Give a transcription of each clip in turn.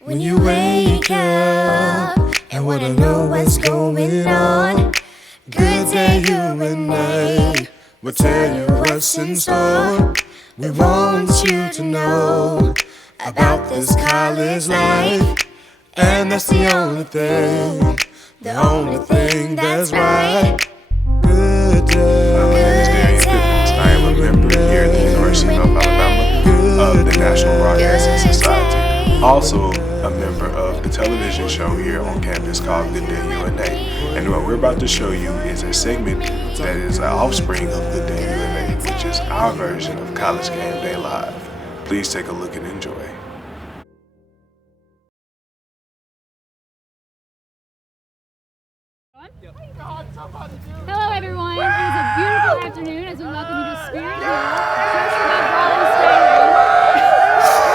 When you wake up and wanna know what's going on, good day USA will tell you what's in store. We want you to know about this college life, and that's the only thing that's right. Good day. My name is Daniel Pickens. I am a member here at the University of Alabama of the National Broadcasting Society. Also a member of the television show here on campus called Good Day UNA. And what we're about to show you is a segment that is an offspring of Good Day UNA, which is our version of College Game Day Live. Please take a look and enjoy. Hello everyone, it is a beautiful afternoon as we welcome you to Spirit Hill, hosted by Brawling Stadium.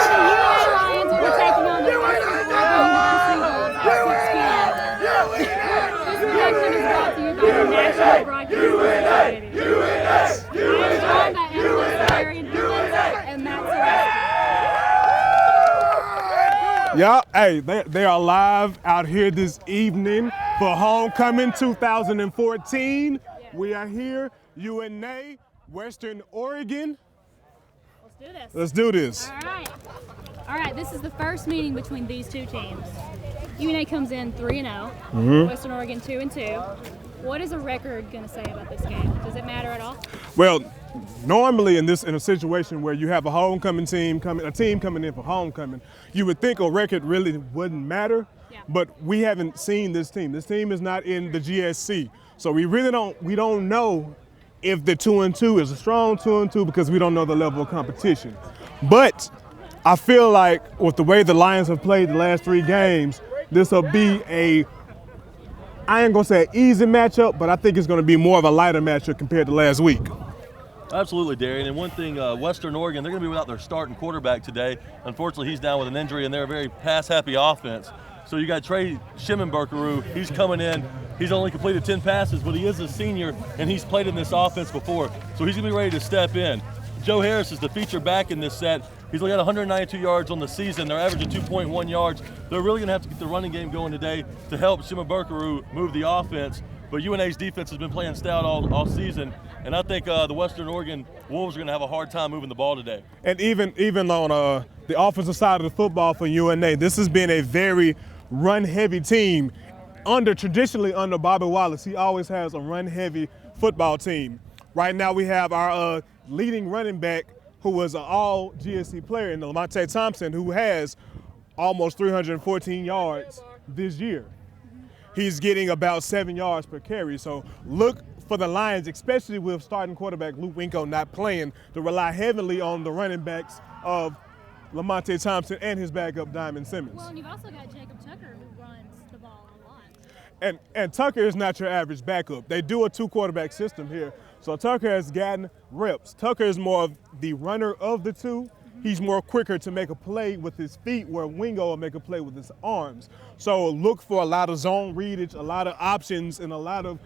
The UNA Lions will be taking on the Western Oregon University Wolves at 6 p.m. This production is brought to you by the National Broadcasting Society. I am joined by analysts Larry Dillon and Matt Celeste. Yeah, hey, they are live out here this evening for Homecoming 2014. We are here, UNA, Western Oregon. Let's do this. All right, this is the first meeting between these two teams. UNA comes in 3-0, Western Oregon 2-2. What is a record going to say about this game? Does it matter at all? Well, normally in a situation where you have a homecoming team coming in for homecoming, you would think a record really wouldn't matter. Yeah. But we haven't seen this team. This team is not in the GSC, so we don't know if the 2-2 is a strong 2-2 because we don't know the level of competition. But I feel like with the way the Lions have played the last 3 games, this will be I ain't gonna say an easy matchup, but I think it's gonna be more of a lighter matchup compared to last week. Absolutely, Darian. And one thing, Western Oregon, they're going to be without their starting quarterback today. Unfortunately, he's down with an injury, and they're a very pass-happy offense. So you got Trey Shimenberkeru. He's coming in. He's only completed 10 passes, but he is a senior, and he's played in this offense before. So he's going to be ready to step in. Joe Harris is the feature back in this set. He's only got 192 yards on the season. They're averaging 2.1 yards. They're really going to have to get the running game going today to help Shimenberkeru move the offense. But UNA's defense has been playing stout all season, and I think the Western Oregon Wolves are going to have a hard time moving the ball today. And even on the offensive side of the football for UNA, this has been a very run-heavy team. Traditionally under Bobby Wallace, he always has a run-heavy football team. Right now we have our leading running back, who was an all-GSC player, in Lamonte Thompson, who has almost 314 yards this year. He's getting about 7 yards per carry. So look for the Lions, especially with starting quarterback Luke Winko not playing, to rely heavily on the running backs of Lamonte Thompson and his backup Diamond Simmons. Well, and you've also got Jacob Tucker, who runs the ball a lot. And Tucker is not your average backup. They do a 2-quarterback system here. So Tucker has gotten reps. Tucker is more of the runner of the two. He's more quicker to make a play with his feet, where Wingo will make a play with his arms. So look for a lot of zone readage, a lot of options, and a lot of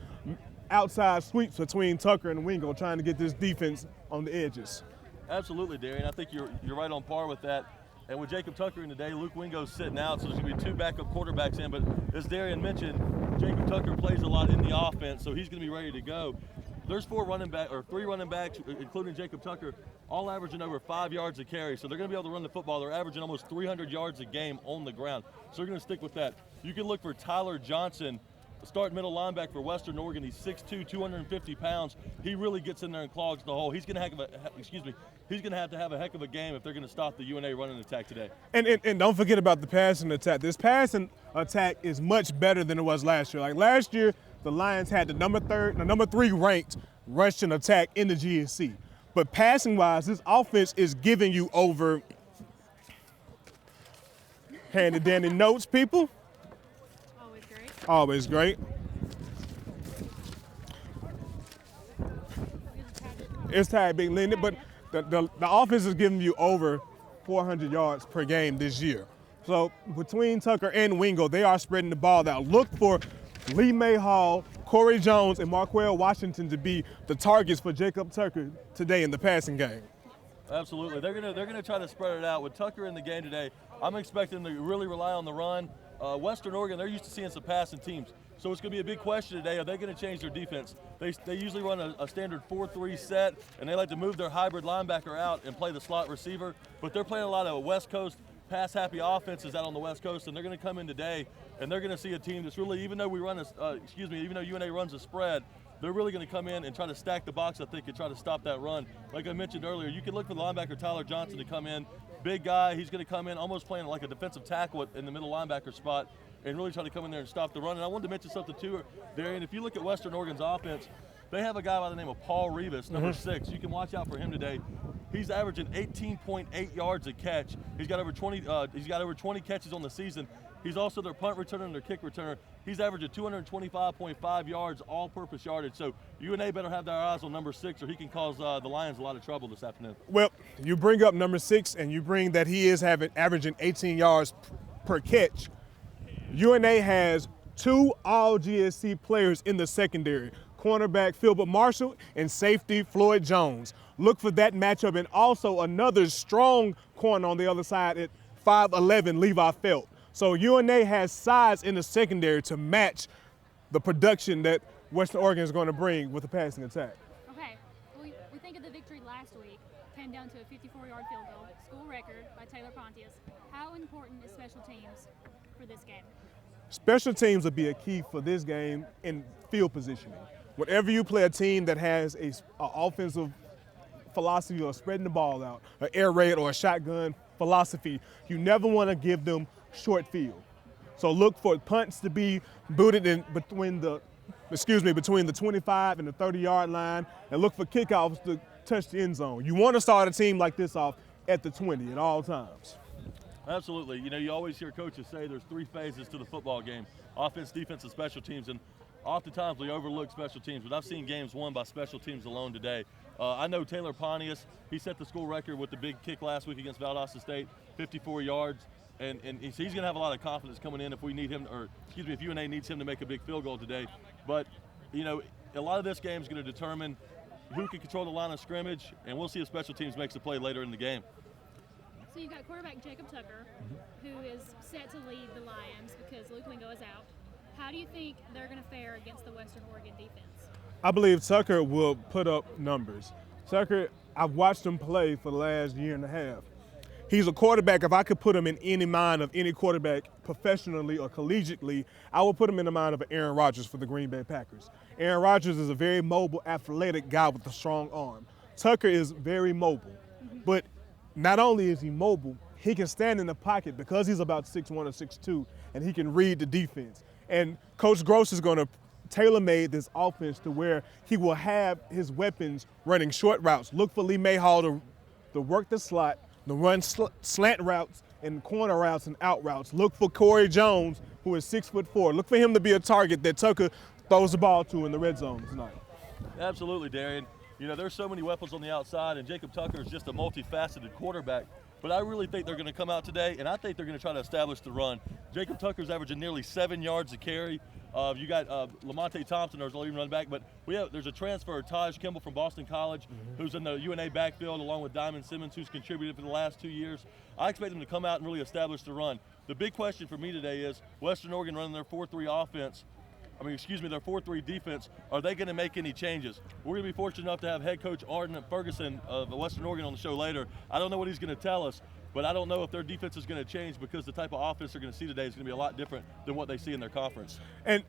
outside sweeps between Tucker and Wingo, trying to get this defense on the edges. Absolutely, Darian. I think you're right on par with that. And with Jacob Tucker in today, Luke Wingo's sitting out, so there's going to be 2 backup quarterbacks in. But as Darian mentioned, Jacob Tucker plays a lot in the offense, so he's going to be ready to go. There's 3 running backs, including Jacob Tucker, all averaging over 5 yards a carry. So they're going to be able to run the football. They're averaging almost 300 yards a game on the ground. So they're going to stick with that. You can look for Tyler Johnson, the start middle linebacker for Western Oregon. He's 6'2", 250 pounds. He really gets in there and clogs the hole. He's going to have to have a heck of a game if they're going to stop the UNA running attack today. And don't forget about the passing attack. This passing attack is much better than it was last year. Like last year, the Lions had the number 3 ranked rushing attack in the GSC. But passing-wise, this offense is giving you over. Handy dandy notes, people. Always great. It's tied big Lindy, but the offense is giving you over 400 yards per game this year. So between Tucker and Wingo, they are spreading the ball out. Look for Lee Mayhall, Corey Jones, and Marquell Washington to be the targets for Jacob Tucker today in the passing game. Absolutely. They're gonna try to spread it out. With Tucker in the game today, I'm expecting them to really rely on the run. Western Oregon, they're used to seeing some passing teams. So it's going to be a big question today. Are they going to change their defense? They usually run a standard 4-3 set, and they like to move their hybrid linebacker out and play the slot receiver. But they're playing a lot of West Coast pass-happy offenses out on the West Coast, and they're going to come in today, and they're going to see a team that's really, even though UNA runs a spread, they're really going to come in and try to stack the box, I think, and try to stop that run. Like I mentioned earlier, you can look for the linebacker Tyler Johnson to come in. Big guy, he's going to come in almost playing like a defensive tackle in the middle linebacker spot and really try to come in there and stop the run. And I wanted to mention something too, Darian. If you look at Western Oregon's offense, they have a guy by the name of Paul Revis, number 6. You can watch out for him today. He's averaging 18.8 yards a catch. He's got over 20 catches on the season. He's also their punt returner and their kick returner. He's averaging 225.5 yards all-purpose yardage. So UNA better have their eyes on number 6, or he can cause the Lions a lot of trouble this afternoon. Well, you bring up number 6, and you bring that he is averaging 18 yards per catch. UNA has 2 all-GSC players in the secondary, cornerback Philbert Marshall and safety Floyd Jones. Look for that matchup, and also another strong corner on the other side at 5'11", Levi Felt. So UNA has size in the secondary to match the production that Western Oregon is going to bring with the passing attack. Okay, we think of the victory last week, came down to a 54-yard field goal, school record by Taylor Pontius. How important is special teams for this game? Special teams will be a key for this game in field positioning. Whenever you play a team that has an offensive philosophy of spreading the ball out, an air raid or a shotgun philosophy, you never want to give them short field. So look for punts to be booted in between the 25 and the 30-yard line, and look for kickoffs to touch the end zone. You want to start a team like this off at the 20 at all times. Absolutely. You know, you always hear coaches say there's 3 phases to the football game: offense, defense, and special teams. And oftentimes we overlook special teams, but I've seen games won by special teams alone today. I know Taylor Pontius, he set the school record with the big kick last week against Valdosta State, 54 yards. And he's going to have a lot of confidence coming in if UNA needs him to make a big field goal today. But, you know, a lot of this game is going to determine who can control the line of scrimmage, and we'll see if special teams makes a play later in the game. So you've got quarterback Jacob Tucker, who is set to lead the Lions because Luke Wingo is out. How do you think they're going to fare against the Western Oregon defense? I believe Tucker will put up numbers. Tucker, I've watched him play for the last year and a half. He's a quarterback. If I could put him in any mind of any quarterback professionally or collegiately, I would put him in the mind of Aaron Rodgers for the Green Bay Packers. Aaron Rodgers is a very mobile, athletic guy with a strong arm. Tucker is very mobile, but not only is he mobile, he can stand in the pocket because he's about 6'1" or 6'2", and he can read the defense. And Coach Gross is going to tailor-made this offense to where he will have his weapons running short routes. Look for Lee Mayhall to work the slot, to run slant routes and corner routes and out routes. Look for Corey Jones, who is 6'4". Look for him to be a target that Tucker throws the ball to in the red zone tonight. Absolutely, Darian. You know, there's so many weapons on the outside, and Jacob Tucker is just a multifaceted quarterback. But I really think they're going to come out today, and I think they're going to try to establish the run. Jacob Tucker's averaging nearly 7 yards a carry. You got Lamonte Thompson, there's a leading run back, but there's a transfer, Taj Kimball from Boston College, who's in the UNA backfield, along with Diamond Simmons, who's contributed for the last 2 years. I expect them to come out and really establish the run. The big question for me today is Western Oregon running their 4-3 offense. Their 4-3 defense. Are they going to make any changes? We're going to be fortunate enough to have head coach Arden Ferguson of Western Oregon on the show later. I don't know what he's going to tell us, but I don't know if their defense is going to change because the type of offense they're going to see today is going to be a lot different than what they see in their conference. And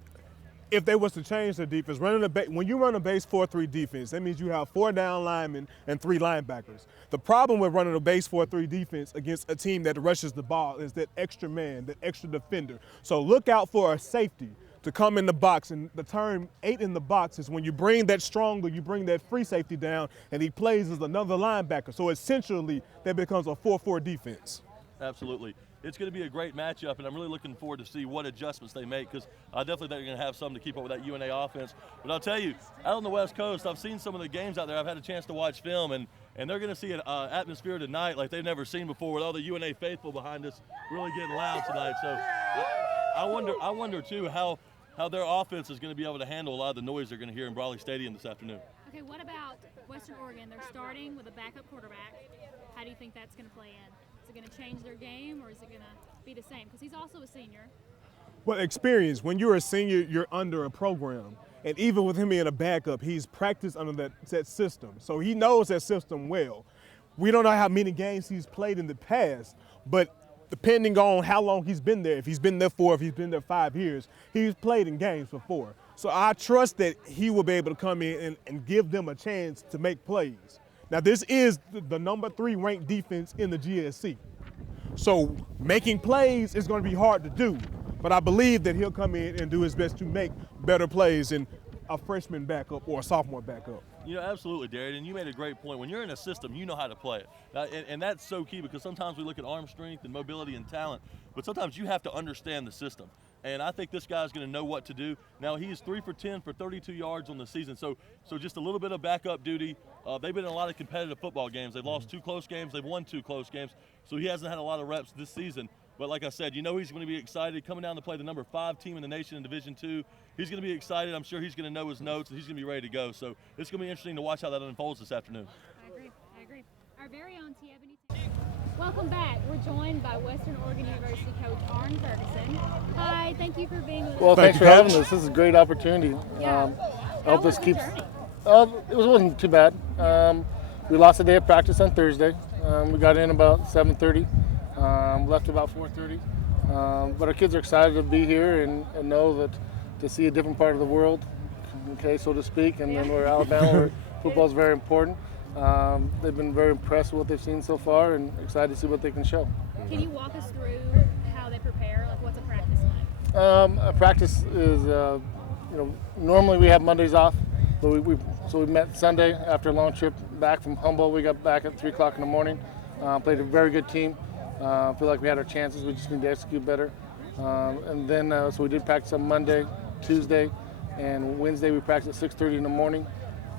if they was to change their defense, when you run a base 4-3 defense, that means you have 4 down linemen and 3 linebackers. The problem with running a base 4-3 defense against a team that rushes the ball is that extra man, that extra defender. So look out for a safety to come in the box, and the term 8 in the box is when you bring that stronger, you bring that free safety down, and he plays as another linebacker. So essentially, that becomes a 4-4 defense. Absolutely. It's going to be a great matchup, and I'm really looking forward to see what adjustments they make because I definitely think they're going to have some to keep up with that UNA offense. But I'll tell you, out on the West Coast, I've seen some of the games out there. I've had a chance to watch film, and they're going to see an atmosphere tonight like they've never seen before with all the UNA faithful behind us really getting loud tonight. So I wonder too, how their offense is going to be able to handle a lot of the noise they're going to hear in Brawley Stadium this afternoon. Okay, what about Western Oregon, they're starting with a backup quarterback. How do you think that's going to play in? Is it going to change their game, or is it going to be the same? Because he's also a senior. Well, experience. When you're a senior, you're under a program. And even with him being a backup, he's practiced under that system. So he knows that system well. We don't know how many games he's played in the past, but depending on how long he's been there, if he's been there 4, if he's been there 5 years, he's played in games before. So I trust that he will be able to come in and give them a chance to make plays. Now, this is the number 3 ranked defense in the GSC. So making plays is going to be hard to do, but I believe that he'll come in and do his best to make better plays than a freshman backup or a sophomore backup. Absolutely, Darren, and you made a great point. When you're in a system, you know how to play it. And that's so key, because sometimes we look at arm strength and mobility and talent, but sometimes you have to understand the system. And I think this guy's going to know what to do. Now, he's 3 for 10 for 32 yards on the season, so just a little bit of backup duty. They've been in a lot of competitive football games. They've lost 2 close games. They've won 2 close games, so he hasn't had a lot of reps this season. But like I said, he's going to be excited coming down to play the number 5 team in the nation in Division II. He's going to be excited. I'm sure he's going to know his notes, and he's going to be ready to go. So it's going to be interesting to watch how that unfolds this afternoon. I agree. Our very own Tiebony. Welcome back. We're joined by Western Oregon University coach Arn Ferguson. Hi, thank you for being with us. Well, thanks for having us. This is a great opportunity. Yeah. I hope this keeps. It wasn't too bad. We lost a day of practice on Thursday. We got in about 7:30. Left about 4:30. But our kids are excited to be here and know that to see a different part of the world, okay, so to speak, and then we're Alabama, where football is very important. They've been very impressed with what they've seen so far and excited to see what they can show. Can you walk us through how they prepare? Like, what's a practice like? A practice is, normally we have Mondays off, but we met Sunday after a long trip back from Humboldt. We got back at 3 o'clock in the morning. Played a very good team. Feel like we had our chances. We just need to execute better. And then, so we did practice on Monday, Tuesday, and Wednesday we practiced at 6:30 in the morning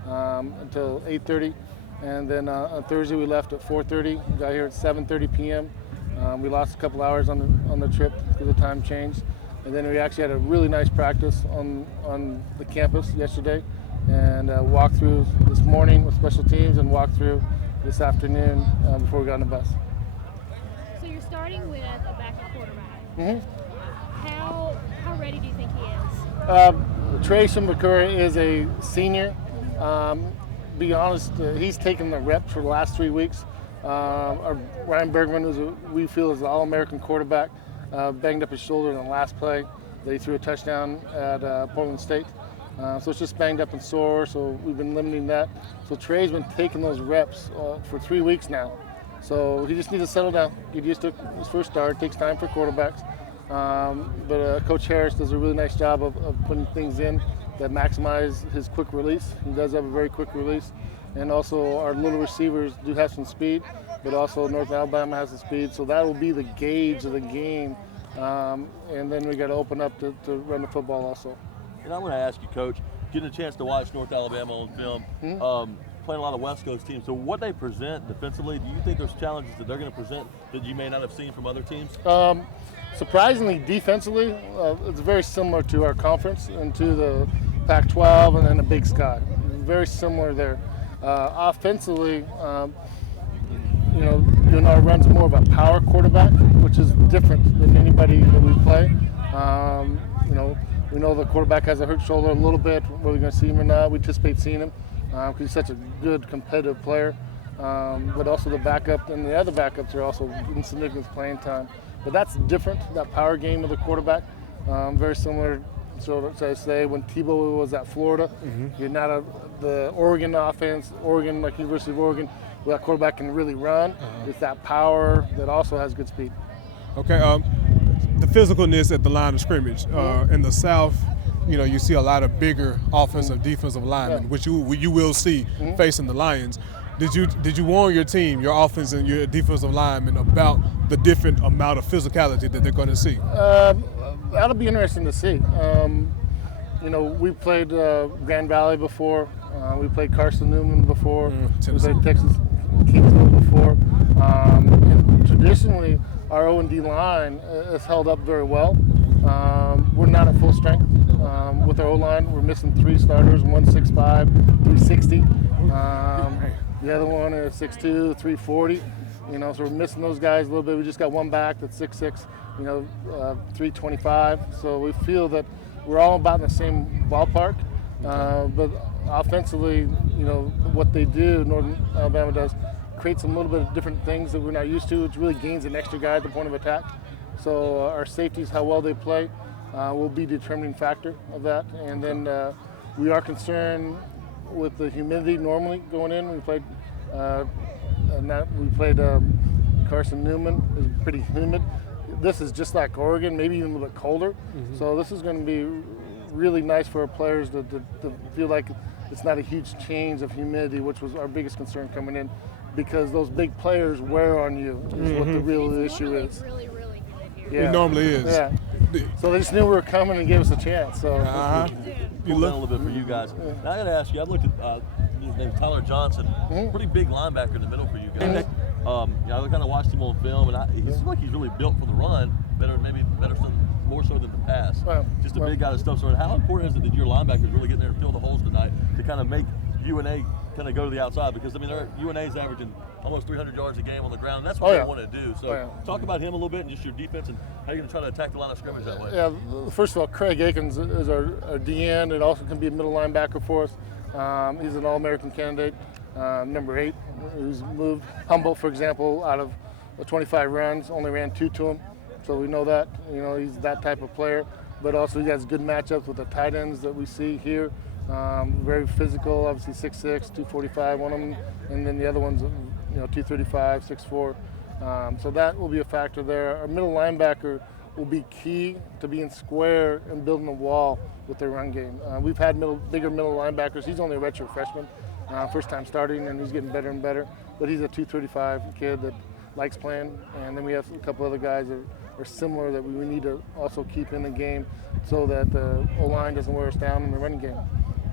until 8:30. And then on Thursday we left at 4:30. We got here at 7:30 p.m. We lost a couple hours on the trip because the time changed. And then we actually had a really nice practice on the campus yesterday, and walked through this morning with special teams and walked through this afternoon before we got on the bus. So you're starting with a backup quarterback. Mm-hmm. How ready do you think he is? Trey Shimbakura is a senior. Be honest, he's taken the reps for the last 3 weeks. Ryan Bergman, we feel is an All-American quarterback, banged up his shoulder in the last play. They threw a touchdown at Portland State. So it's just banged up and sore, so we've been limiting that. So Trey's been taking those reps for 3 weeks now. So he just needs to settle down, get used to his first start. It takes time for quarterbacks. But Coach Harris does a really nice job of putting things in that maximize his quick release. He does have a very quick release. And also our little receivers do have some speed, but also North Alabama has some speed. So that will be the gauge of the game. And then we got to open up to run the football also. And I want to ask you, Coach, getting a chance to watch North Alabama on film, playing a lot of West Coast teams. So what they present defensively, do you think there's challenges that they're going to present that you may not have seen from other teams? Surprisingly, defensively, it's very similar to our conference and to the Pac-12 and then the Big Sky. Very similar there. Offensively, runs more of a power quarterback, which is different than anybody that we play. We know the quarterback has a hurt shoulder a little bit. Whether we're going to see him or not, we anticipate seeing him because he's such a good competitive player. But also the backup and the other backups are also in significant playing time. But that's different, that power game of the quarterback. Very similar, so I say, when Tebow was at Florida. You're not the Oregon offense, like University of Oregon, where that quarterback can really run. It's that power that also has good speed. Okay, the physicalness at the line of scrimmage. In the South, you see a lot of bigger offensive, defensive linemen, which you will see facing the Lions. Did you warn your team, your offense and your defensive linemen about the different amount of physicality that they're going to see? That'll be interesting to see. We played Grand Valley before. We played Carson Newman before. We played Texas Kingsville before. And traditionally, our O&D line has held up very well. We're not at full strength with our O-line. We're missing 3 starters, 1 6'5", 360. The other one is 6'2", 340. You know, so we're missing those guys a little bit. We just got one back that's 6'6", 325. So we feel that we're all about in the same ballpark. But offensively, what they do, Northern Alabama does, create some little bit of different things that we're not used to. It really gains an extra guy at the point of attack. So our safeties, how well they play, will be a determining factor of that. And then we are concerned with the humidity normally going in. We played Carson Newman. It was pretty humid. This is just like Oregon, maybe even a little bit colder. So this is going to be really nice for our players to feel like it's not a huge change of humidity, which was our biggest concern coming in, because those big players wear on you is what the real issue is. Really, really good here. Yeah. It normally is. Yeah. So they just knew we were coming and gave us a chance. So You look a little bit for you guys. Now I got to ask you. I looked at his name's Tyler Johnson, pretty big linebacker in the middle for you guys. I kind of watched him on film, and he seems like he's really built for the run, more so than the pass. Just a big guy that stuffs around. How important is it that your linebackers really get there and fill the holes tonight to kind of make UNA kind of go to the outside? Because UNA's averaging almost 300 yards a game on the ground. That's what they want to do. So talk about him a little bit and just your defense and how you're going to try to attack the line of scrimmage that way. Yeah, first of all, Craig Akins is our DN and also can be a middle linebacker for us. He's an All-American candidate, number 8, who's moved. Humble, for example, out of 25 runs, only ran 2 to him. So we know that, he's that type of player. But also he has good matchups with the tight ends that we see here. Very physical, obviously 6'6", 245, one of them, and then the other one's 235, 6'4". So that will be a factor there. Our middle linebacker will be key to being square and building a wall with their run game. We've had bigger middle linebackers. He's only a redshirt freshman, first time starting, and he's getting better and better. But he's a 235 kid that likes playing. And then we have a couple other guys that are similar that we need to also keep in the game so that the O-line doesn't wear us down in the running game.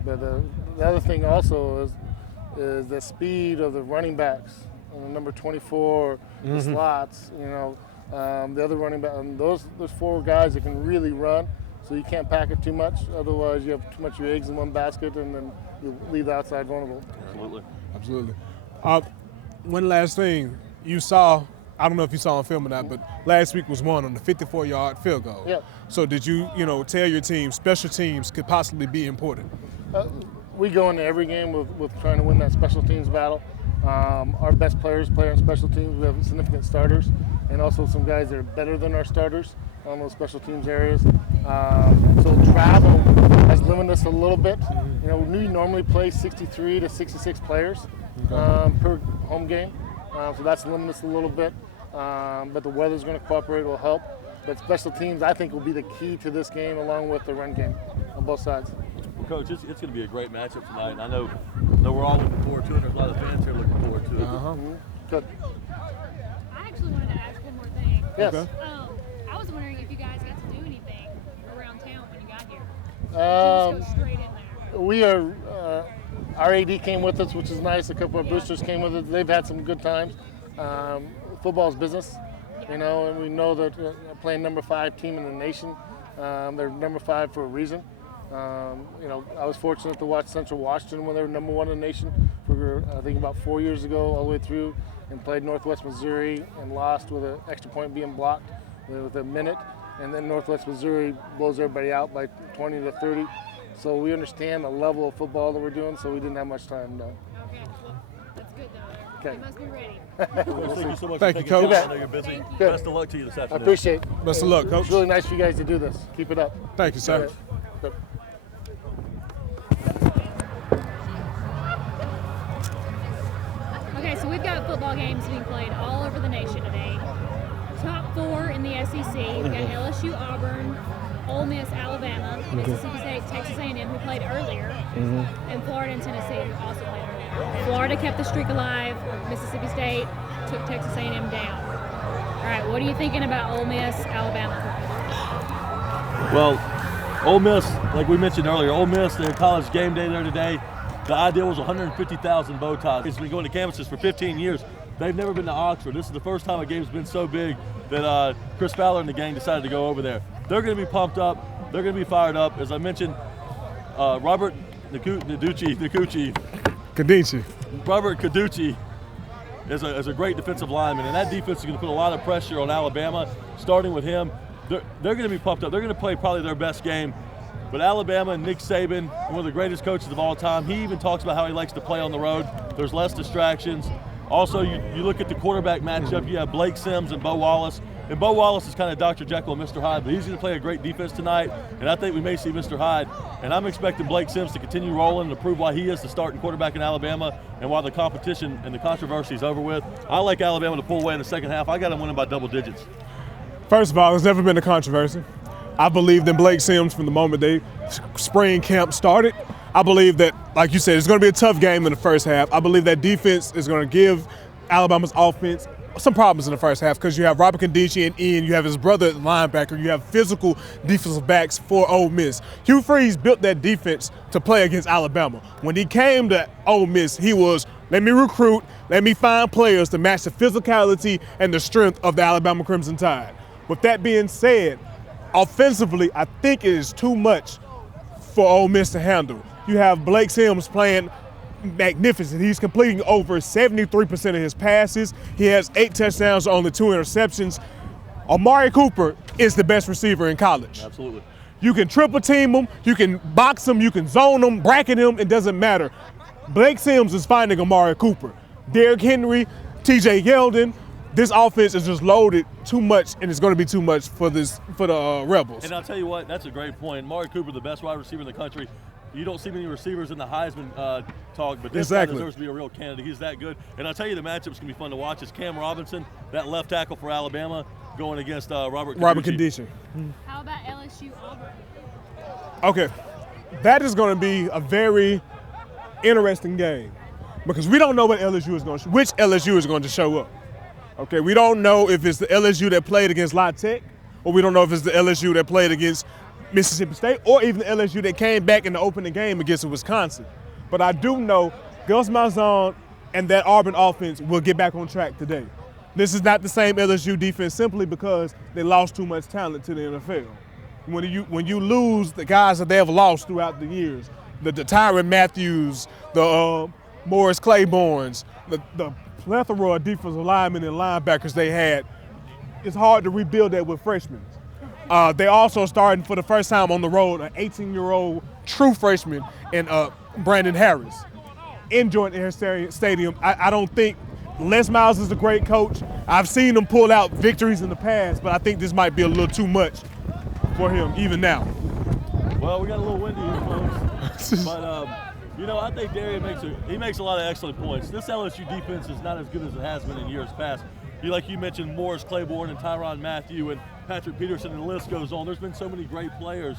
But the other thing also is the speed of the running backs. Number 24, the slots, the other running back, those 4 guys that can really run, so you can't pack it too much. Otherwise, you have too much of your eggs in one basket, and then you leave the outside vulnerable. Absolutely. One last thing. You saw, I don't know if you saw on film or not, but last week was won on the 54-yard field goal. Yeah. So did you, tell your team special teams could possibly be important? We go into every game with trying to win that special teams battle. Our best players play on special teams. We have significant starters and also some guys that are better than our starters on those special teams areas. So travel has limited us a little bit. We normally play 63 to 66 players per home game. So that's limited us a little bit. But the weather's going to cooperate, will help. But special teams, I think, will be the key to this game along with the run game on both sides. Well, Coach, it's going to be a great matchup tonight. And I know we're all looking forward to it. There's a lot of fans here looking forward to it. Good. I actually wanted to ask one more thing. Yes. Okay. I was wondering if you guys got to do anything around town when you got here. Or just go straight in there. We are, our AD came with us, which is nice. A couple of boosters came with us. They've had some good times. Football's business, and we know that playing number 5 team in the nation, they're number 5 for a reason. I was fortunate to watch Central Washington when they were number 1 in the nation for, I think, about 4 years ago, all the way through, and played Northwest Missouri and lost with an extra point being blocked with a minute. And then Northwest Missouri blows everybody out by 20 to 30. So we understand the level of football that we're doing, so we didn't have much time. Okay, well, that's good though. Okay. You must be ready. Coach, thank you so much Thank for you, taking Coach. time. I know you're busy. Thank you. Best of luck to you this I afternoon. appreciate it. Best of luck, Coach. It's really nice for you guys to do this. Keep it up. Thank you, sir. Good. Okay, so we've got football games being played all over the nation today. Top 4 in the SEC. We've got LSU, Auburn, Ole Miss, Alabama, Mississippi State, Texas A&M, who played earlier, and Florida and Tennessee, who also played earlier. Florida kept the streak alive. Mississippi State took Texas A&M down. All right, what are you thinking about Ole Miss, Alabama? Well, Ole Miss, like we mentioned earlier, Ole Miss, their college game day there today. The idea was 150,000 bow ties. It's been going to campuses for 15 years. They've never been to Oxford. This is the first time a game's been so big that Chris Fowler and the gang decided to go over there. They're going to be pumped up. They're going to be fired up. As I mentioned, Robert Caducci is a great defensive lineman, and that defense is going to put a lot of pressure on Alabama, starting with him. They're going to be pumped up. They're going to play probably their best game. But Alabama and Nick Saban, one of the greatest coaches of all time, he even talks about how he likes to play on the road. There's less distractions. Also, you look at the quarterback matchup, you have Blake Sims and Bo Wallace. And Bo Wallace is kind of Dr. Jekyll and Mr. Hyde, but he's going to play a great defense tonight, and I think we may see Mr. Hyde. And I'm expecting Blake Sims to continue rolling and to prove why he is the starting quarterback in Alabama and why the competition and the controversy is over with. I like Alabama to pull away in the second half. I got them winning by double digits. First of all, there's never been a controversy. I believed in Blake Sims from the moment spring camp started. I believe that, like you said, it's going to be a tough game in the first half. I believe that defense is going to give Alabama's offense some problems in the first half because you have Robert Condici and Ian, you have his brother at linebacker, you have physical defensive backs for Ole Miss. Hugh Freeze built that defense to play against Alabama. When he came to Ole Miss, he was, let me recruit, let me find players to match the physicality and the strength of the Alabama Crimson Tide. With that being said, offensively, I think it is too much for Ole Miss to handle. You have Blake Sims playing magnificent. He's completing over 73% of his passes. He has 8 touchdowns, only 2 interceptions. Amari Cooper is the best receiver in college. Absolutely. You can triple team him, you can box him, you can zone him, bracket him, it doesn't matter. Blake Sims is finding Amari Cooper. Derrick Henry, TJ Yeldon, this offense is just loaded too much, and it's going to be too much for the Rebels. And I'll tell you what, that's a great point. Amari Cooper, the best wide receiver in the country. You don't see many receivers in the Heisman talk, but this guy deserves to be a real candidate. He's that good. And I'll tell you, the matchup's going to be fun to watch. It's Cam Robinson, that left tackle for Alabama, going against Robert Condici. How about LSU Auburn? Okay, that is going to be a very interesting game because we don't know which LSU is going to show up. Okay, we don't know if it's the LSU that played against La Tech, or we don't know if it's the LSU that played against Mississippi State, or even the LSU that came back in the opening game against Wisconsin. But I do know Gus Malzahn and that Auburn offense will get back on track today. This is not the same LSU defense simply because they lost too much talent to the NFL. When you lose the guys that they have lost throughout the years, the Tyrann Matthews, the Morris Claibornes, the plethora of defensive linemen and linebackers they had, it's hard to rebuild that with freshmen. They also starting for the first time on the road an 18-year-old true freshman in Brandon Harris in Jordan Air Stadium. I don't think Les Miles is a great coach. I've seen him pull out victories in the past, but I think this might be a little too much for him even now. Well, we got a little windy here, folks. But, I think Darian makes a lot of excellent points. This LSU defense is not as good as it has been in years past. Like you mentioned, Morris Claiborne and Tyrann Matthew and Patrick Peterson, and the list goes on. There's been so many great players.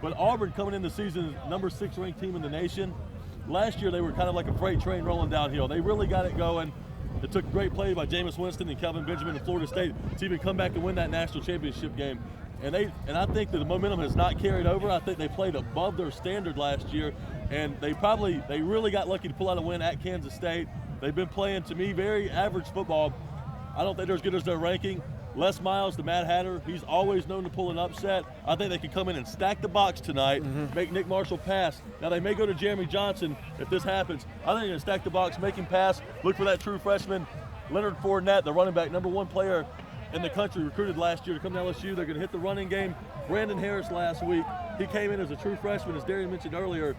But Auburn coming in the season, number 6 ranked team in the nation. Last year they were kind of like a freight train rolling downhill. They really got it going. It took a great play by Jameis Winston and Kelvin Benjamin in Florida State to even come back and win that national championship game. And I think that the momentum has not carried over. I think they played above their standard last year, and they really got lucky to pull out a win at Kansas State. They've been playing, to me, very average football. I don't think they're as good as their ranking. Les Miles, the Mad Hatter, he's always known to pull an upset. I think they can come in and stack the box tonight, make Nick Marshall pass. Now, they may go to Jeremy Johnson if this happens. I think they're going to stack the box, make him pass, look for that true freshman, Leonard Fournette, the running back, number 1 player in the country, recruited last year to come to LSU. They're going to hit the running game. Brandon Harris last week, he came in as a true freshman, as Darian mentioned earlier.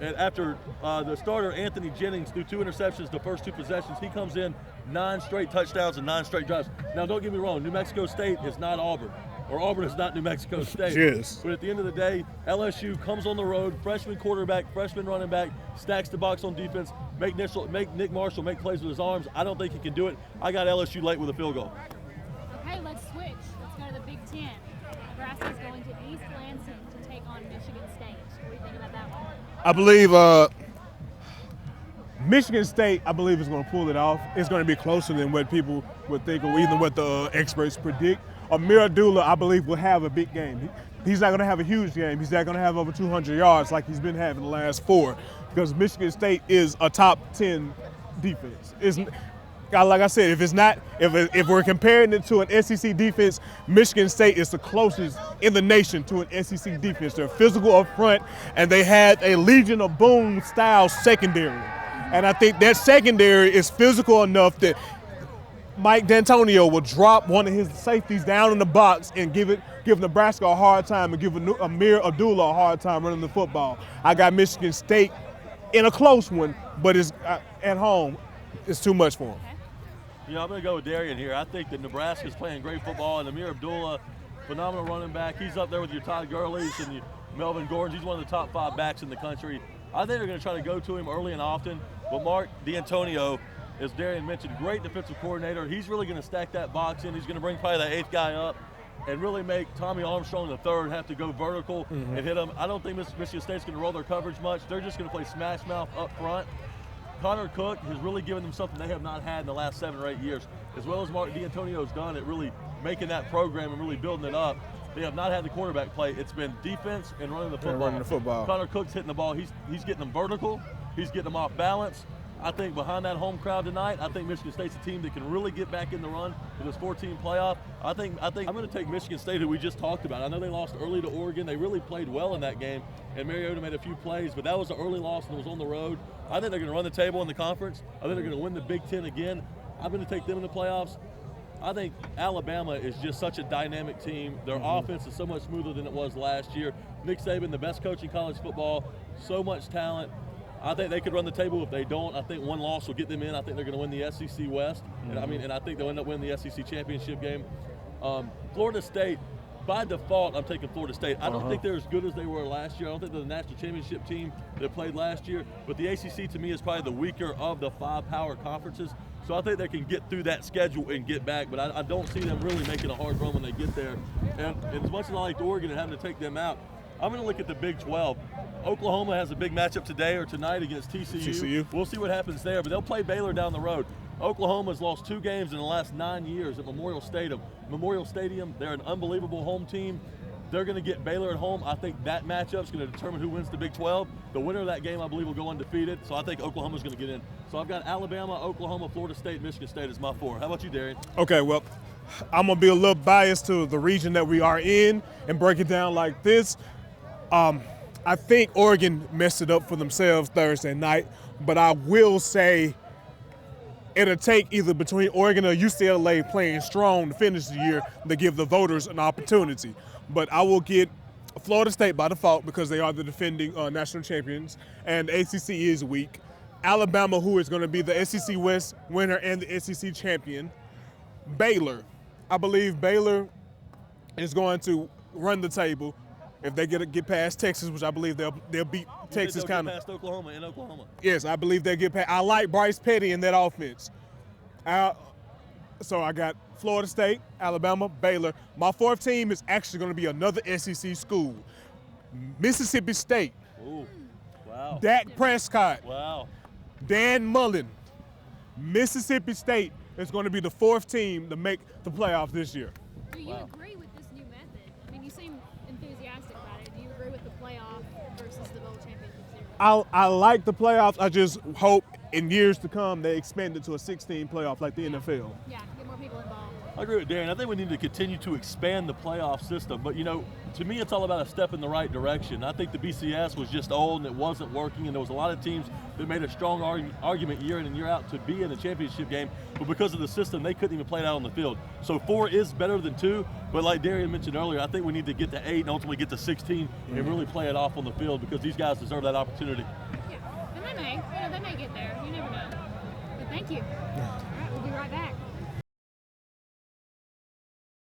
And after the starter, Anthony Jennings, threw 2 interceptions the first 2 possessions, he comes in 9 straight touchdowns and 9 straight drives. Now, don't get me wrong, New Mexico State is not Auburn, or Auburn is not New Mexico State. Yes. But at the end of the day, LSU comes on the road, freshman quarterback, freshman running back, stacks the box on defense, make Nick Marshall make plays with his arms. I don't think he can do it. I got LSU late with a field goal. Okay, let's switch. Let's go to the Big Ten. Nebraska's going to East Lansing to take on Michigan State. What do you think about that one? I believe Michigan State, is going to pull it off. It's going to be closer than what people would think, or even what the experts predict. Amir Abdullah, I believe, will have a big game. He's not going to have a huge game. He's not going to have over 200 yards like he's been having the last 4, because Michigan State is a top 10 defense. like I said, if we're comparing it to an SEC defense, Michigan State is the closest in the nation to an SEC defense. They're physical up front, and they had a Legion of Boom style secondary. And I think that secondary is physical enough that Mike D'Antonio will drop one of his safeties down in the box and give Nebraska a hard time and give Amir Abdullah a hard time running the football. I got Michigan State in a close one, but it's at home. It's too much for him. You know, I'm going to go with Darian here. I think that Nebraska's playing great football, and Amir Abdullah, phenomenal running back. He's up there with your Todd Gurley's and your Melvin Gordons. He's one of the top 5 backs in the country. I think they're going to try to go to him early and often, but Mark D'Antonio, as Darian mentioned, great defensive coordinator. He's really going to stack that box in. He's going to bring probably that 8th guy up and really make Tommy Armstrong III have to go vertical and hit him. I don't think Michigan State's going to roll their coverage much. They're just going to play smash mouth up front. Connor Cook has really given them something they have not had in the last 7 or 8 years, as well as Mark D'Antonio's done at really making that program and really building it up. They have not had the quarterback play. It's been defense and running the football. Connor Cook's hitting the ball. He's getting them vertical. He's getting them off balance. I think behind that home crowd tonight, I think Michigan State's a team that can really get back in the run for this 14 playoff. I think I'm going to take Michigan State, who we just talked about. I know they lost early to Oregon. They really played well in that game, and Mariota made a few plays, but that was an early loss and it was on the road. I think they're going to run the table in the conference. I think they're going to win the Big Ten again. I'm going to take them in the playoffs. I think Alabama is just such a dynamic team. Their offense is so much smoother than it was last year. Nick Saban, the best coach in college football, so much talent. I think they could run the table. If they don't, I think one loss will get them in. I think they're going to win the SEC West. And I think they'll end up winning the SEC championship game. Florida State, by default, I'm taking Florida State. I don't think they're as good as they were last year. I don't think they're the national championship team that played last year. But the ACC, to me, is probably the weaker of the 5 power conferences. So I think they can get through that schedule and get back. But I don't see them really making a hard run when they get there. And as much as I liked Oregon and having to take them out, I'm going to look at the Big 12. Oklahoma has a big matchup today or tonight against TCU. We'll see what happens there, but they'll play Baylor down the road. Oklahoma's lost 2 games in the last 9 years at Memorial Stadium. They're an unbelievable home team. They're going to get Baylor at home. I think that matchup's going to determine who wins the Big 12. The winner of that game, I believe, will go undefeated. So I think Oklahoma's going to get in. So I've got Alabama, Oklahoma, Florida State, Michigan State as my 4. How about you, Darian? Okay, well, I'm going to be a little biased to the region that we are in and break it down like this. I think Oregon messed it up for themselves Thursday night, but I will say it'll take either between Oregon or UCLA playing strong to finish the year to give the voters an opportunity. But I will get Florida State by default because they are the defending national champions, and the ACC is weak. Alabama, who is going to be the SEC West winner and the SEC champion. Baylor. I believe Baylor is going to run the table. If they get past Texas, which I believe they'll beat Texas kind of. Past Oklahoma in Oklahoma. Yes, I believe they'll get past. I like Bryce Petty in that offense. So I got Florida State, Alabama, Baylor. My 4th team is actually going to be another SEC school, Mississippi State. Ooh, wow. Dak Prescott. Wow. Dan Mullen. Mississippi State is going to be the 4th team to make the playoffs this year. Do you agree with this new method? I mean, you seem enthusiastic about it. Do you agree with the playoff versus the bowl championship series? I like the playoffs. I just hope in years to come they expand it to a 16 playoff like the NFL. Yeah, get more people involved. I agree with Darren. I think we need to continue to expand the playoff system. But, you know, to me, it's all about a step in the right direction. I think the BCS was just old and it wasn't working, and there was a lot of teams that made a strong argument year in and year out to be in the championship game. But because of the system, they couldn't even play it out on the field. So 4 is better than 2. But like Darian mentioned earlier, I think we need to get to 8 and ultimately get to 16 and really play it off on the field because these guys deserve that opportunity. Yeah, and they may get there. You never know. But thank you. All right, we'll be right back.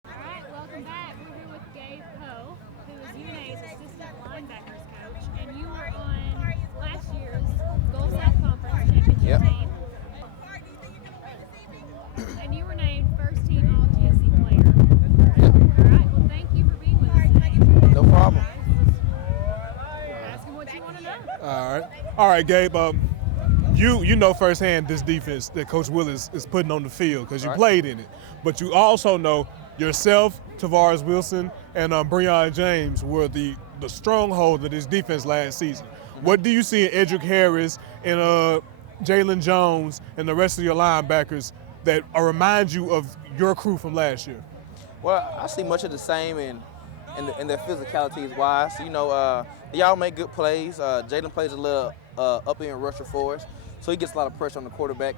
All right, welcome back. We're here with Gabe Poe, who is UNA's assistant linebackers coach, and you were on last year's Gold South Conference championship team. And you were named first team All-GSC player. All right, well, thank you for being with us today. No problem. Ask him what you want to know. All right, Gabe. You know firsthand this defense that Coach Willis is putting on the field because you played in it. But you also know yourself, Tavares Wilson, and Breon James were the stronghold of this defense last season. What do you see in Edric Harris and Jalen Jones and the rest of your linebackers that remind you of your crew from last year? Well, I see much of the same in their physicality wise. You know, they all make good plays. Jalen plays a little up end rusher for us, so he gets a lot of pressure on the quarterback.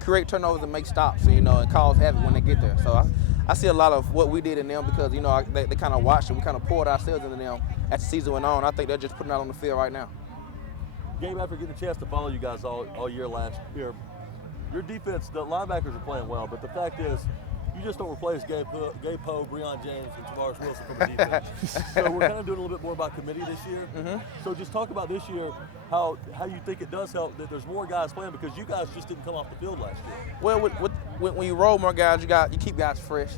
Create turnovers and make stops, you know, and cause havoc when they get there. So I see a lot of what we did in them because, you know, they kind of watched and we kind of poured ourselves into them as the season went on. I think they're just putting it out on the field right now. Gabe, after getting a chance to follow you guys all year last year, your defense, the linebackers are playing well, but the fact is, you just don't replace Gabe Poe, Breon James, and Tavares Wilson from the defense. So we're kind of doing a little bit more about committee this year. So just talk about this year, how you think it does help that there's more guys playing because you guys just didn't come off the field last year. Well, when you roll more guys, you keep guys fresh.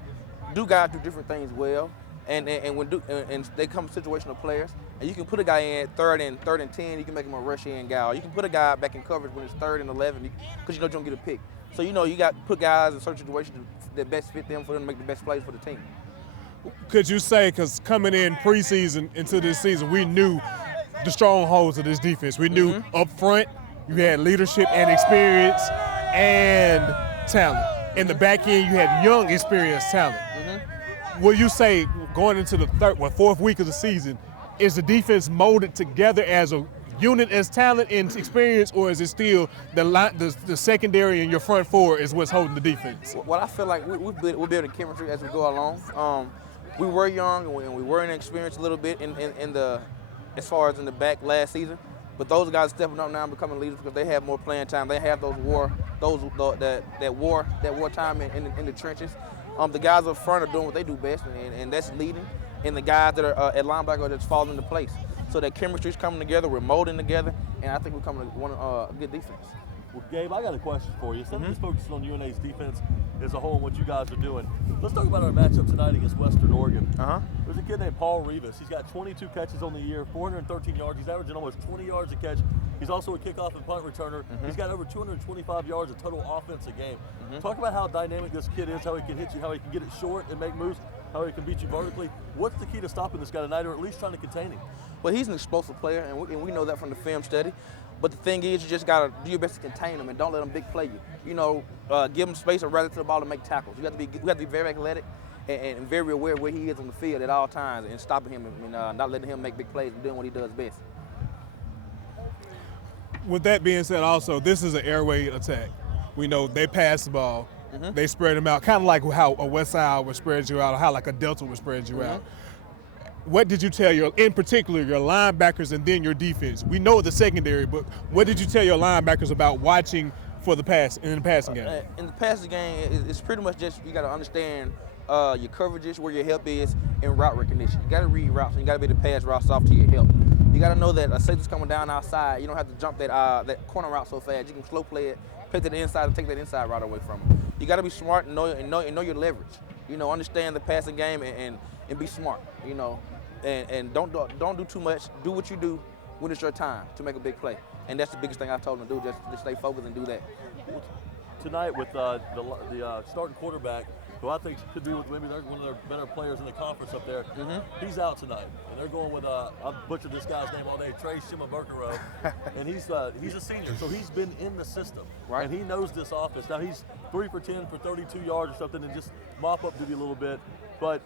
Guys do different things well, and they come situational players. And you can put a guy in third and 10, you can make him a rush in guy. Or you can put a guy back in coverage when it's 3rd and 11 because you know you don't get a pick. So you know you got to put guys in certain situations that best fit them for them to make the best plays for the team. Could you say, because coming in preseason into this season, we knew the strongholds of this defense. We knew up front you had leadership and experience and talent. In the back end you had young, experienced talent. Will you say going into the 4th week of the season, is the defense molded together as a unit as talent and experience, or is it still the secondary and your front four is what's holding the defense? Well, I feel like we're building chemistry as we go along. We were young and we were inexperienced a little bit in the as far as in the back last season, but those guys stepping up now and becoming leaders because they have more playing time. They have that war time in the trenches. The guys up front are doing what they do best, and that's leading. And the guys that are at linebacker are just falling into place. So that chemistry's coming together, we're molding together, and I think we're coming to a good defense. Well, Gabe, I got a question for you. Instead of just focusing on UNA's defense as a whole and what you guys are doing, let's talk about our matchup tonight against Western Oregon. There's a kid named Paul Rivas. He's got 22 catches on the year, 413 yards. He's averaging almost 20 yards a catch. He's also a kickoff and punt returner. He's got over 225 yards of total offense a game. Talk about how dynamic this kid is, how he can hit you, how he can get it short and make moves, how he can beat you vertically. What's the key to stopping this guy tonight, or at least trying to contain him? Well, he's an explosive player, and we know that from the film study. But the thing is, you just got to do your best to contain him and don't let him big play you. You know, give him space or run to the ball to make tackles. We have to be very athletic and very aware of where he is on the field at all times and stopping him and not letting him make big plays and doing what he does best. With that being said, also, this is an airway attack. We know they pass the ball. They spread them out, kind of like how a West Side would spread you out, or how like a Delta would spread you out. What did you tell in particular, your linebackers and then your defense? We know the secondary, but what did you tell your linebackers about watching for the passing game? In the passing game, it's pretty much just you got to understand your coverages, where your help is, and route recognition. You got to read routes, and you got to be able to pass routes off to your help. You got to know that a safety's coming down outside. You don't have to jump that corner route so fast. You can slow play it, play to the inside, and take that inside route away from him. You got to be smart and know your leverage. You know, understand the passing game and be smart. You know, and don't do too much. Do what you do when it's your time to make a big play. And that's the biggest thing I've told them to do, just stay focused and do that. Tonight with the starting quarterback, who I think could be maybe one of their better players in the conference up there, he's out tonight. And they're going with, I've butchered this guy's name all day, Trey Shimaburkaro. And he's a senior, so he's been in the system. Right. And he knows this offense. Now he's 3 for 10 for 32 yards or something and just mop up duty a little bit. But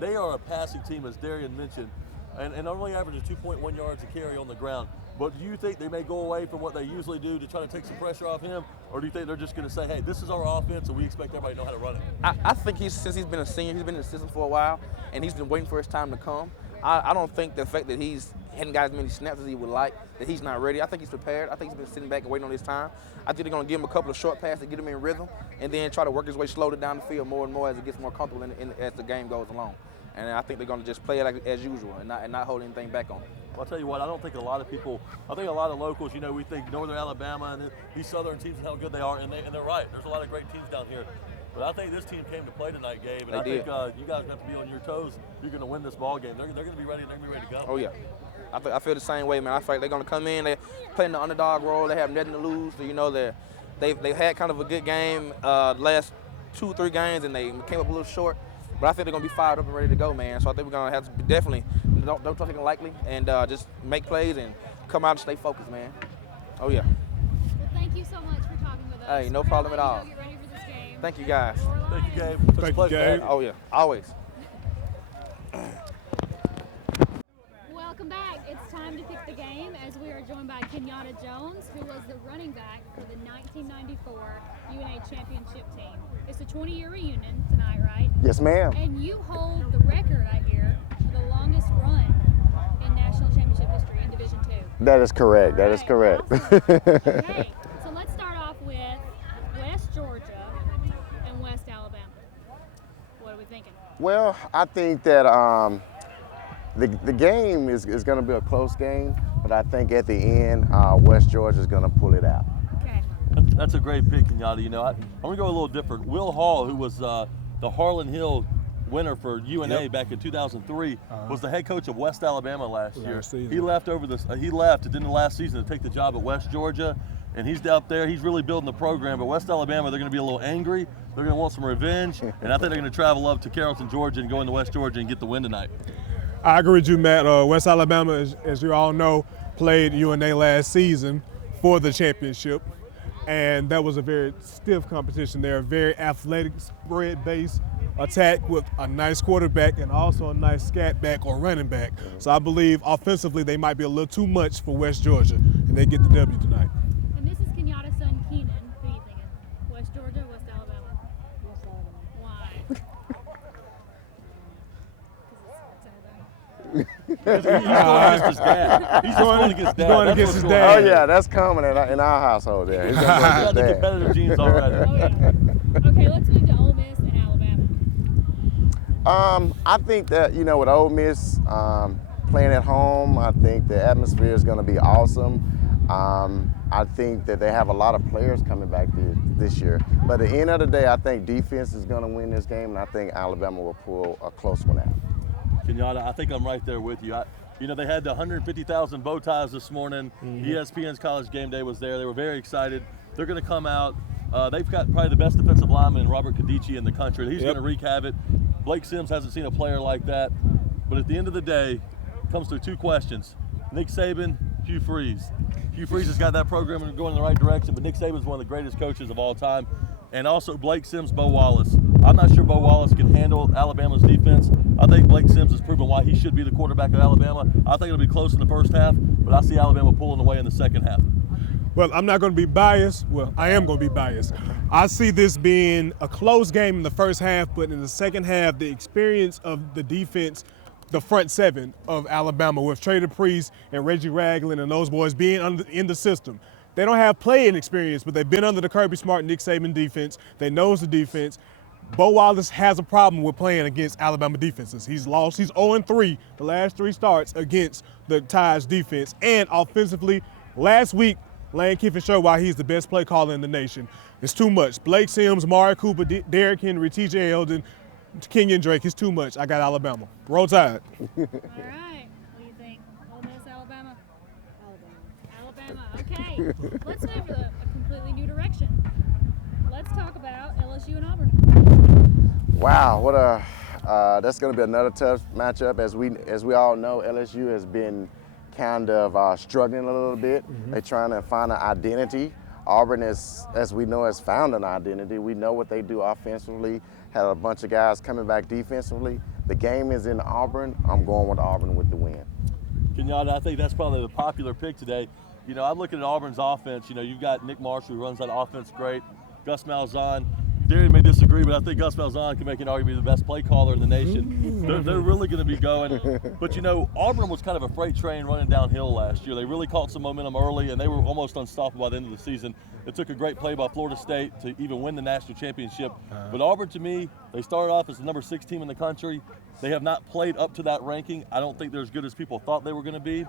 they are a passing team, as Darian mentioned, and only averages 2.1 yards a carry on the ground. But do you think they may go away from what they usually do to try to take some pressure off him? Or do you think they're just going to say, hey, this is our offense and we expect everybody to know how to run it? I think since he's been a senior, he's been in the system for a while, and he's been waiting for his time to come. I don't think the fact that he's hadn't got as many snaps as he would like, that he's not ready. I think he's prepared. I think he's been sitting back and waiting on his time. I think they're going to give him a couple of short passes to get him in rhythm, and then try to work his way slowly down the field more and more as it gets more comfortable as the game goes along. And I think they're going to just play it as usual and not hold anything back on it. Well, I'll tell you what, I don't think a lot of people, I think a lot of locals, we think Northern Alabama and these southern teams and how good they are, and they're right. There's a lot of great teams down here. But I think this team came to play tonight, Gabe, and I think you guys have to be on your toes. You're going to win this ball game. They're going to be ready. They're going to be ready to go. Oh, yeah. I feel the same way, man. I feel like they're going to come in. They're playing the underdog role. They have nothing to lose. So, they've had kind of a good game last 2-3 games, and they came up a little short. But I think they're going to be fired up and ready to go, man. So I think we're going to have to definitely don't take it lightly and just make plays and come out and stay focused, man. Oh, yeah. Well, thank you so much for talking with us. Hey, no problem at all. Get ready for the Thank you, guys. Thank you, Gabe. Such a Thank you, pleasure. Gabe. Oh, yeah, always. Welcome back. It's time to pick the game as we are joined by Kenyatta Jones, who was the running back for the 1994 UNA championship team. It's a 20-year reunion tonight, right? Yes, ma'am. And you hold the record, I hear, for the longest run in national championship history in Division II. That is correct. That All is right, correct. awesome. Okay, so let's start off with West Georgia and West Alabama. What are we thinking? Well, I think that the game is going to be a close game, but I think at the end, West Georgia is going to pull it out. Okay. That's a great pick, Kenyatta. You know, I'm going to go a little different. Will Hall, who was the Harlan Hill winner for UNA back in 2003, was the head coach of West Alabama last year. He left at the end of last season to take the job at West Georgia, and he's up there. He's really building the program. But West Alabama, they're going to be a little angry. They're going to want some revenge, and I think they're going to travel up to Carrollton, Georgia, and go into West Georgia and get the win tonight. I agree with you, Matt. West Alabama, as you all know, played UNA last season for the championship, and that was a very stiff competition. They're a very athletic, spread-based attack with a nice quarterback and also a nice scat back or running back. So I believe offensively they might be a little too much for West Georgia, and they get the W tonight. And this is Kenyatta's son, Keenan. Who are you thinking? West Georgia, West Alabama? West Alabama. Why? He's going against his dad. He's going against dad. going That's against what's his going dad. on. Oh, yeah, that's common in our household there. He's going to He's got the go with competitive genes already. Oh, yeah. Okay, let's move to Ole Miss and Alabama. I think that, with Ole Miss playing at home, I think the atmosphere is going to be awesome. I think that they have a lot of players coming back this year. But at the end of the day, I think defense is going to win this game, and I think Alabama will pull a close one out. Kenyatta, I think I'm right there with you. They had the 150,000 bow ties this morning. ESPN's College Game Day was there. They were very excited. They're going to come out. They've got probably the best defensive lineman in Robert Kadichi in the country. He's going to wreak havoc. Blake Sims hasn't seen a player like that. But at the end of the day, it comes to two questions. Nick Saban, Hugh Freeze. Hugh Freeze has got that program going in the right direction, but Nick Saban is one of the greatest coaches of all time. And also Blake Sims, Bo Wallace. I'm not sure Bo Wallace can handle Alabama's defense. I think Blake Sims has proven why he should be the quarterback of Alabama. I think it'll be close in the first half, but I see Alabama pulling away in the second half. Well, I'm not going to be biased. Well, I am going to be biased. I see this being a close game in the first half, but in the second half, the experience of the defense, the front seven of Alabama with Trader Priest and Reggie Ragland and those boys being in the system. They don't have playing experience, but they've been under the Kirby Smart, Nick Saban defense. They knows the defense. Bo Wallace has a problem with playing against Alabama defenses. He's lost. He's 0-3 the last three starts against the Tide's defense. And offensively, last week, Lane Kiffin showed why he's the best play caller in the nation. It's too much. Blake Sims, Mari Cooper, Derrick Henry, T.J. Eldon, Kenyon Drake. It's too much. I got Alabama. Roll Tide. All right. What do you think? Ole Miss, Alabama? Alabama. Okay. Let's move to a completely new direction. Let's talk about LSU and Auburn. Wow, that's going to be another tough matchup. As we all know, LSU has been kind of struggling a little bit. They're trying to find an identity. Auburn, as we know, has found an identity. We know what they do offensively, had a bunch of guys coming back defensively. The game is in Auburn. I'm going with Auburn with the win. Kenyatta, I think that's probably the popular pick today. I'm looking at Auburn's offense. You've got Nick Marshall, who runs that offense great. Gus Malzahn. Darian may disagree, but I think Gus Malzahn can make an argument the best play caller in the nation. They're really going to be going. But, Auburn was kind of a freight train running downhill last year. They really caught some momentum early, and they were almost unstoppable by the end of the season. It took a great play by Florida State to even win the national championship. But Auburn, to me, they started off as the number 6 team in the country. They have not played up to that ranking. I don't think they're as good as people thought they were going to be.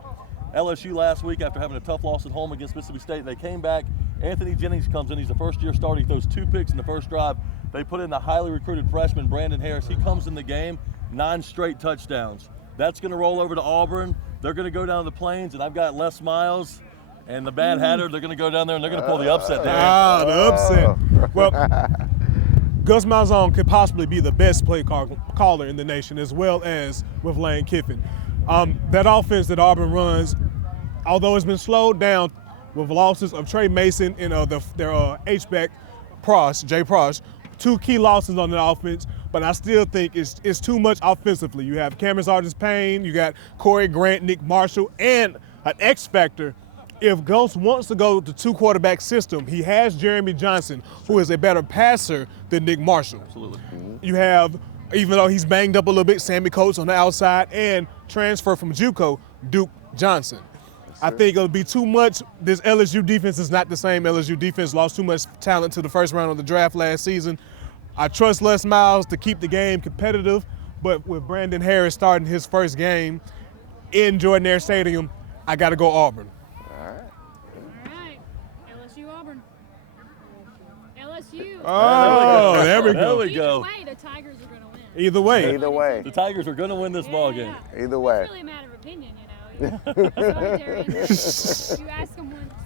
LSU last week, after having a tough loss at home against Mississippi State, they came back. Anthony Jennings comes in. He's the first-year starter. He throws 2 picks in the first drive. They put in the highly recruited freshman, Brandon Harris. He comes in the game, 9 straight touchdowns. That's going to roll over to Auburn. They're going to go down to the Plains, and I've got Les Miles and the Bad Hatter. They're going to go down there, and they're going to pull the upset there. The upset. Well, Gus Malzahn could possibly be the best play caller in the nation, as well as with Lane Kiffin. That offense that Auburn runs, although it's been slowed down with losses of Trey Mason and their H-back Jay Prosh, 2 key losses on the offense, but I still think it's too much offensively. You have Cameron Artis-Payne, you got Corey Grant, Nick Marshall, and an X factor. If Ghost wants to go to 2 quarterback system, he has Jeremy Johnson, who is a better passer than Nick Marshall. Absolutely. You have, even though he's banged up a little bit, Sammy Coates on the outside, and transfer from JUCO, Duke Johnson. I think it'll be too much. This LSU defense is not the same LSU defense. Lost too much talent to the first round of the draft last season. I trust Les Miles to keep the game competitive, but with Brandon Harris starting his first game in Jordan-Hare Stadium, I got to go Auburn. All right. LSU Auburn. LSU. Oh, there we There go. we go. Either way, the Tigers are going to win. Either way. Either way. The Tigers are going to win this ball game. Either way. It's really a matter of opinion, you know. Sorry, Darian. You ask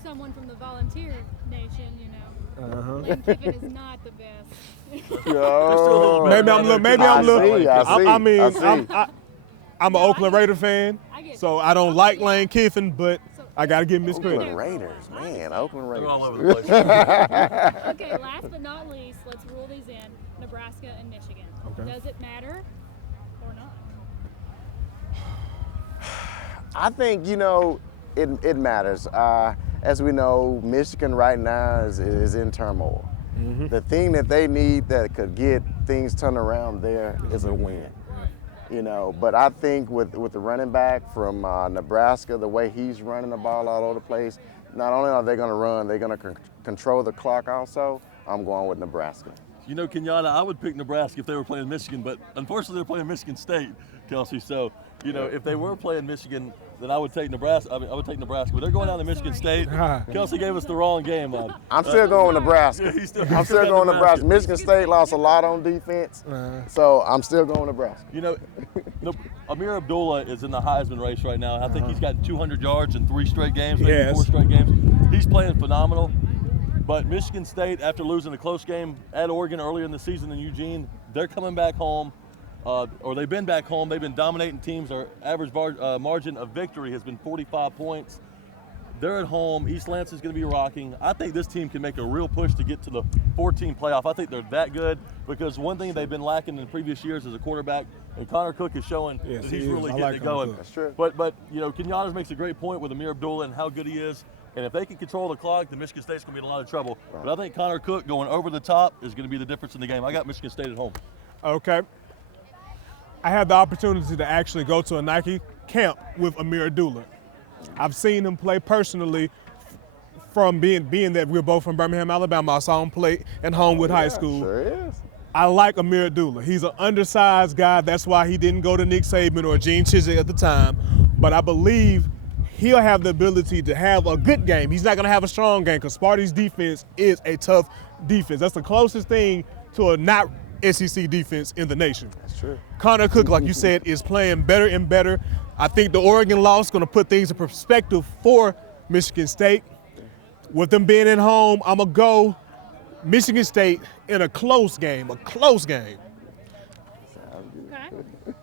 someone from the volunteer nation, you know. Lane Kiffin is not the best. Yo. Maybe I'm I I'm an Oakland Raider fan, I get so I don't like Lane Kiffin, but I got to give him his Oakland credit. Raiders, man. Oakland They're all Raiders. over the place. Okay, last but not least, let's rule these in. Nebraska and Michigan. Okay. Does it matter or not? I think, it matters. As we know, Michigan right now is in turmoil. The thing that they need that could get things turned around there is a win. But I think with the running back from Nebraska, the way he's running the ball all over the place, not only are they going to run, they're going to control the clock also. I'm going with Nebraska. Kenyatta, I would pick Nebraska if they were playing Michigan, but unfortunately they're playing Michigan State, Kelsey. So, if they were playing Michigan, then I would take Nebraska. I would take Nebraska, but they're going down to Michigan State. Kelsey gave us the wrong game, man. I'm still going with Nebraska. Yeah, I'm still going Nebraska. Michigan State lost a lot on defense, so I'm still going Nebraska. Amir Abdullah is in the Heisman race right now. I think he's gotten 200 yards in 3 straight games, maybe Yes. 4 straight games. He's playing phenomenal. But Michigan State, after losing a close game at Oregon earlier in the season in Eugene, they're coming back home, or they've been back home. They've been dominating teams. Our average margin of victory has been 45 points. They're at home. East Lansing is going to be rocking. I think this team can make a real push to get to the 14 playoff. I think they're that good because one thing they've been lacking in previous years is a quarterback, and Connor Cook is showing Yes, that he he's is. really I getting like it Connor going. Cook. That's true. But Kenyatta makes a great point with Amir Abdullah and how good he is. And if they can control the clock, then Michigan State's going to be in a lot of trouble. But I think Connor Cook going over the top is going to be the difference in the game. I got Michigan State at home. Okay. I had the opportunity to actually go to a Nike camp with Amir Abdullah. I've seen him play personally from being that we're both from Birmingham, Alabama. I saw him play in Homewood High School. Sure is. I like Amir Abdullah. He's an undersized guy. That's why he didn't go to Nick Saban or Gene Chizik at the time. But I believe he'll have the ability to have a good game. He's not going to have a strong game because Sparty's defense is a tough defense. That's the closest thing to a not SEC defense in the nation. That's true. Connor Cook, like you said, is playing better and better. I think the Oregon loss is going to put things in perspective for Michigan State. With them being at home, I'm going to go Michigan State in a close game, Okay.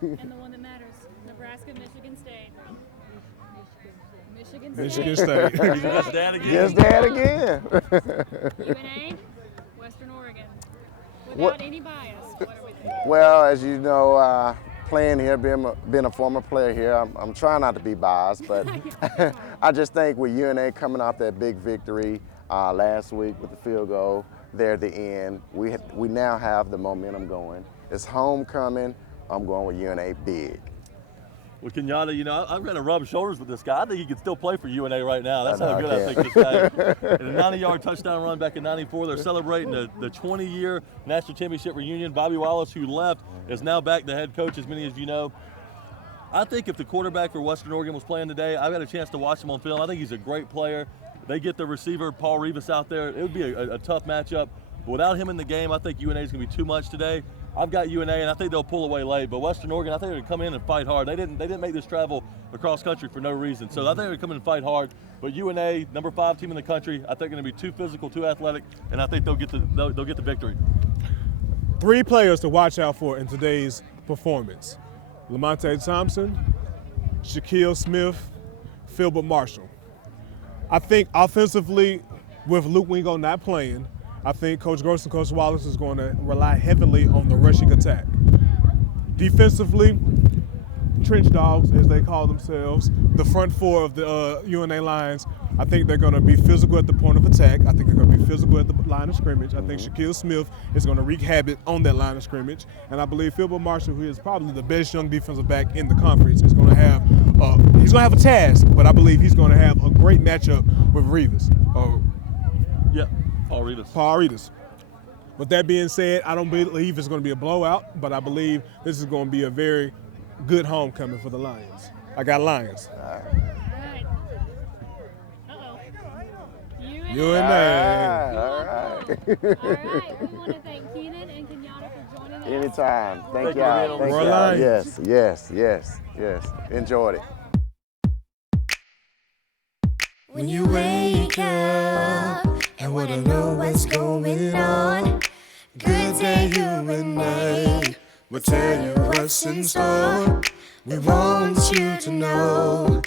And the one that matters, Nebraska, Michigan State. Michigan State. Yes, Dad again. Yes, Dad again. UNA, Western Oregon. Without any bias, what are we thinking? Well, as you know, playing here, being a former player here, I'm trying not to be biased, but I just think with UNA coming off that big victory last week with the field goal there at the end, we now have the momentum going. It's homecoming. I'm going with UNA big. Well, Kenyatta, I've got to rub shoulders with this guy. I think he could still play for UNA right now. That's I know how I good I can. think this guy is. And a 90-yard touchdown run back in '94. They're celebrating the 20-year national championship reunion. Bobby Wallace, who left, is now back the head coach, as many as you know. I think if the quarterback for Western Oregon was playing today, I've got a chance to watch him on film. I think he's a great player. They get the receiver, Paul Revis, out there. It would be a tough matchup. But without him in the game, I think UNA is going to be too much today. I've got UNA, and I think they'll pull away late. But Western Oregon, I think they're going to come in and fight hard. They didn't make this travel across country for no reason. So I think they're going to come in and fight hard. But UNA, number 5 team in the country, I think they're going to be too physical, too athletic, and I think they'll get the victory. 3 players to watch out for in today's performance: Lamonte Thompson, Shaquille Smith, Philbert Marshall. I think offensively, with Luke Wingo not playing, I think Coach Gross and Coach Wallace is going to rely heavily on the rushing attack. Defensively, trench dogs, as they call themselves, the front four of the UNA Lions, I think they're going to be physical at the point of attack. I think they're going to be physical at the line of scrimmage. I think Shaquille Smith is going to wreak havoc on that line of scrimmage. And I believe Philbert Marshall, who is probably the best young defensive back in the conference, is going to have he's going to have a task, but I believe he's going to have a great matchup with Rivas. Paul Rivas. Paul Rivas. With that being said, I don't believe it's going to be a blowout, but I believe this is going to be a very good homecoming for the Lions. I got Lions. UNA. All right. We want to thank Keenan and Kenyatta for joining us. Anytime. Thank Thank you, y'all. man. Thank More y'all. Lions. Yes. Enjoyed it. When you wake up and wanna know what's going on, good day UNA will tell you what's in store. We want you to know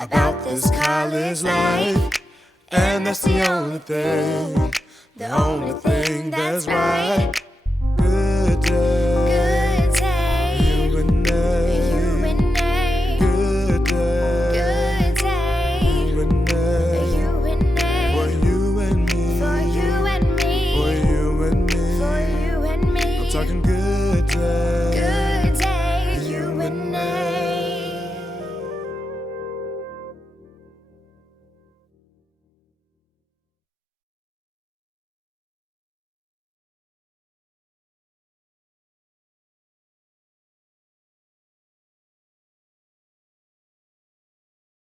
about this college life, and that's the only thing that's right. Good day.